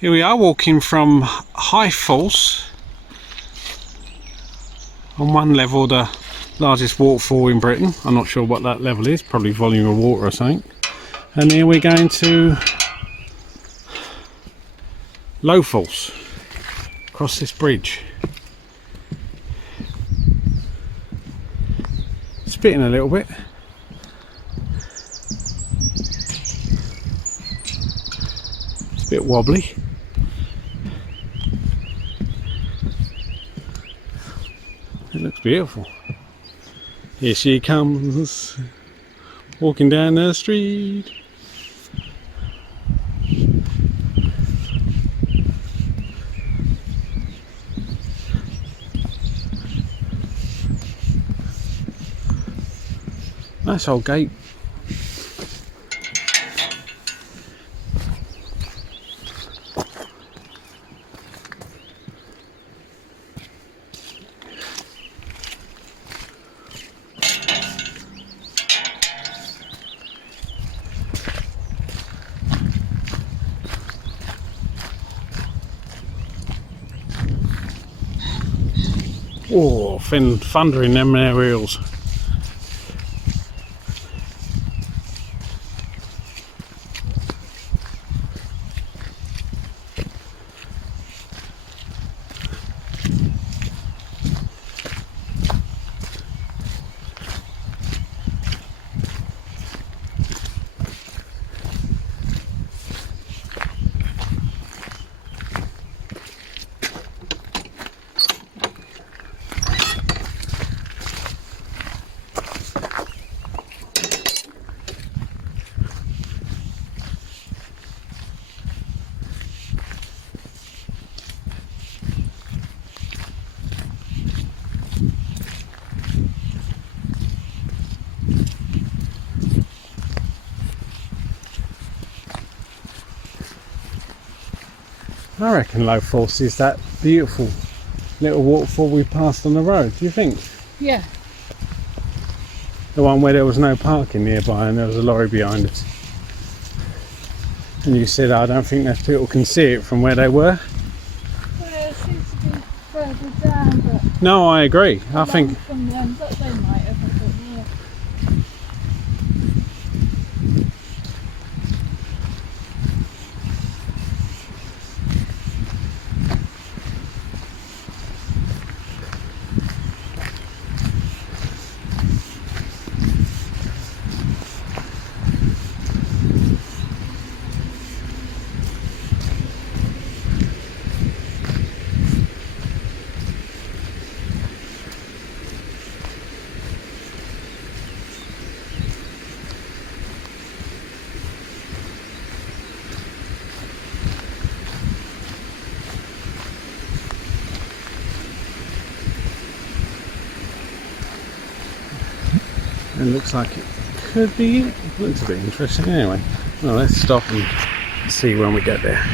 Here we are walking from High Force. On one level the largest waterfall in Britain. I'm not sure what that level is, probably volume of water or something. And here we're going to Low Falls, across this bridge. Spitting a little bit. It's a bit wobbly. It looks beautiful. Here she comes, walking down the street. Nice old gate. Oh, thunder in them aerials. I reckon Low Force is that beautiful little waterfall we passed on the road. Do you think? Yeah. The one where there was no parking nearby and there was a lorry behind us. And you said, I don't think that people can see it from where they were. Well, it seems to be further down, but No, I agree. I think from them, but they might have, I don't know. it looks like it could be it. Looks a bit interesting anyway. Well, let's stop and see when we get there.